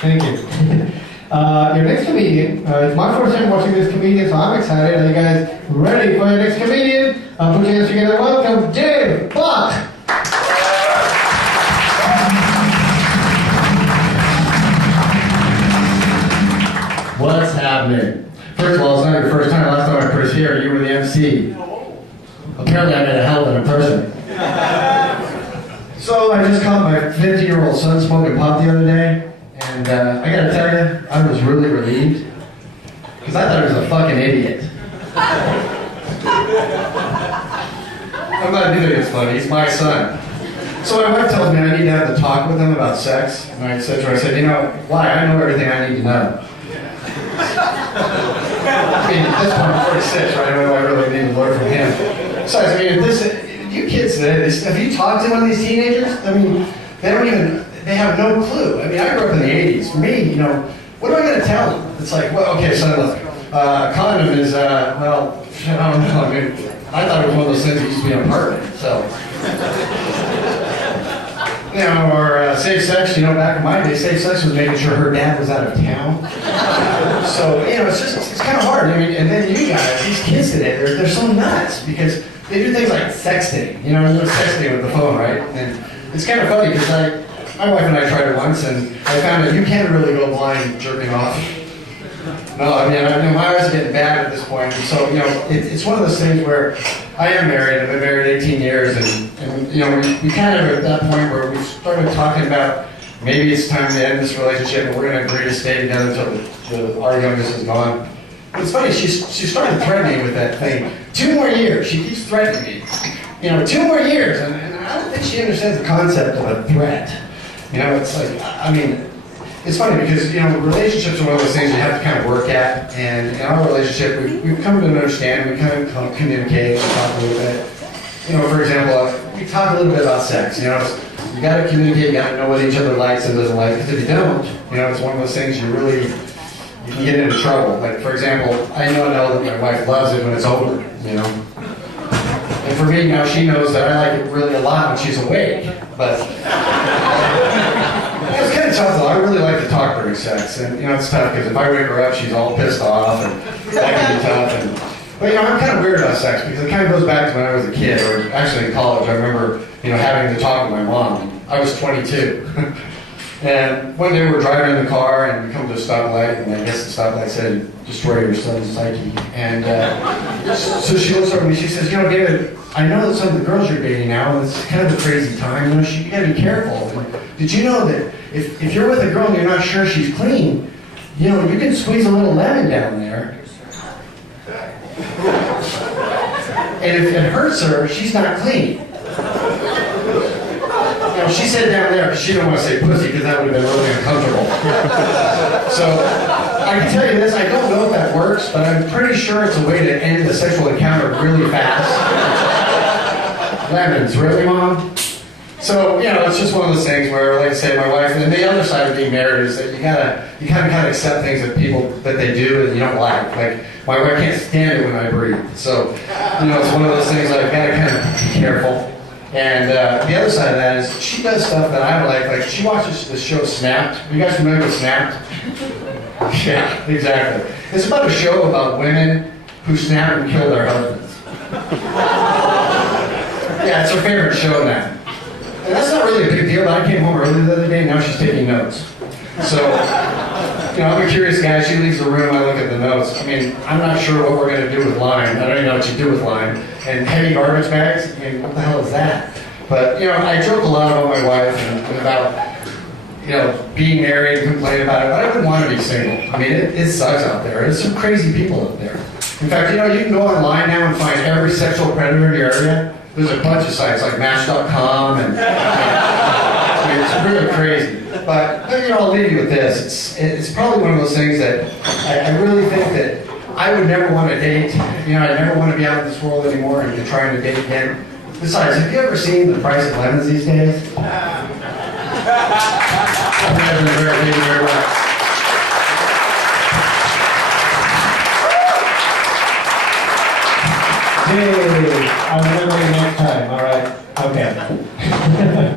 Thank you. Your next comedian, it's my first time watching this comedian, so I'm excited. Are you guys ready for your next comedian? Put your hands together. Welcome, Dave Buck. What's happening? First of all, it's not your first time. Last time I was here, you were the MC. Apparently I made a hell of an impression. So I just caught my 50-year-old son smoking pot the other day, and I gotta tell you, I was really relieved, because I thought he was a fucking idiot. I'm not doing it's funny, he's my son. So my wife tells me I need to have the talk with him about sex, and I said to her, I said, you know, why? I know everything I need to know. I mean, at this point, I'm 46, right? I know I really need to learn from him. Besides, I mean, if this, you kids today, have you talked to one of these teenagers? I mean, they have no clue. I mean, I grew up in the 80s. For me, you know, what am I going to tell them? It's like, well, okay, son, look, condom is, well, I don't know. I mean, I thought it was one of those things that used to be in an apartment, so. You know, or safe sex, you know, back in my day, safe sex was making sure her dad was out of town. So, you know, it's kind of hard. I mean, and then you guys, these kids today, they're so nuts because they do things like sexting. You know, sexting with the phone, right? And it's kind of funny because my wife and I tried it once, and I found that you can't really go blind jerking off. No, I mean, my eyes are getting bad at this point. And so, you know, it's one of those things where I am married. I've been married 18 years, and you know, we kind of are at that point where we started talking about maybe it's time to end this relationship, and we're going to agree to stay together until our youngest is gone. But it's funny, she started threatening with that thing. 2 more years, she keeps threatening me. You know, 2 more years, and I don't think she understands the concept of a threat. You know, it's like, I mean, it's funny because, you know, relationships are one of those things you have to kind of work at, and in our relationship, we've come to understand, we kind of communicate, we talk a little bit. You know, for example, we talk a little bit about sex, you know, you got to communicate, you got to know what each other likes and doesn't like, because if you don't, you know, it's one of those things you can get into trouble. Like, for example, I know that my wife loves it when it's over, you know. And for me, now she knows that I like it really a lot when she's awake, but it's kind of tough though. I really like to talk during sex, and you know, it's tough because if I wake her up, she's all pissed off, and that can be tough. But you know, I'm kind of weird about sex because it kind of goes back to when I was a kid, or actually in college. I remember, you know, having to talk with my mom. I was 22. And one day we were driving in the car and we come to a stoplight, and I guess the stoplight said, "Destroy your son's psyche." And so she looks over at me, she says, "You know, David, I know that some of the girls you're dating now, it's kind of a crazy time, you know, you gotta be careful. Did you know that if you're with a girl and you're not sure she's clean, you know, you can squeeze a little lemon down there. And if it hurts her, she's not clean." You know, she said down there because she didn't want to say pussy because that would have been really uncomfortable. So I can tell you this, I don't know if that works, but I'm pretty sure it's a way to end the sexual encounter really fast. Lemons, really, Mom? So, you know, it's just one of those things where, like I say, my wife, and the other side of being married is that you kind of accept things that they do and you don't like. Like, my wife can't stand it when I breathe. So, you know, it's one of those things that I've got to kind of be careful. And the other side of that is she does stuff that I don't like. Like, she watches the show Snapped. You guys familiar with Snapped? Yeah, exactly. It's about a show about women who snap and kill their husbands. Yeah, it's her favorite show now. And that's not really a big deal, but I came home early the other day and now she's taking notes. So, you know, I'm a curious guy. She leaves the room, I look at the notes. I mean, I'm not sure what we're going to do with lime. I don't even know what you do with lime. And heavy garbage bags? I mean, what the hell is that? But, you know, I joke a lot about my wife and about, you know, being married and complain about it, but I wouldn't want to be single. I mean, it sucks out there. There's some crazy people out there. In fact, you know, you can go online now and find every sexual predator in your area. There's a bunch of sites like Match.com, and I mean, it's really crazy. But you know, I'll leave you with this. It's probably one of those things that I really think that I would never want to date. You know, I'd never want to be out in this world anymore and be trying to date again. Besides, have you ever seen the price of lemons these days? Thank you very much. Dave, I'll remember you next time, all right? Okay.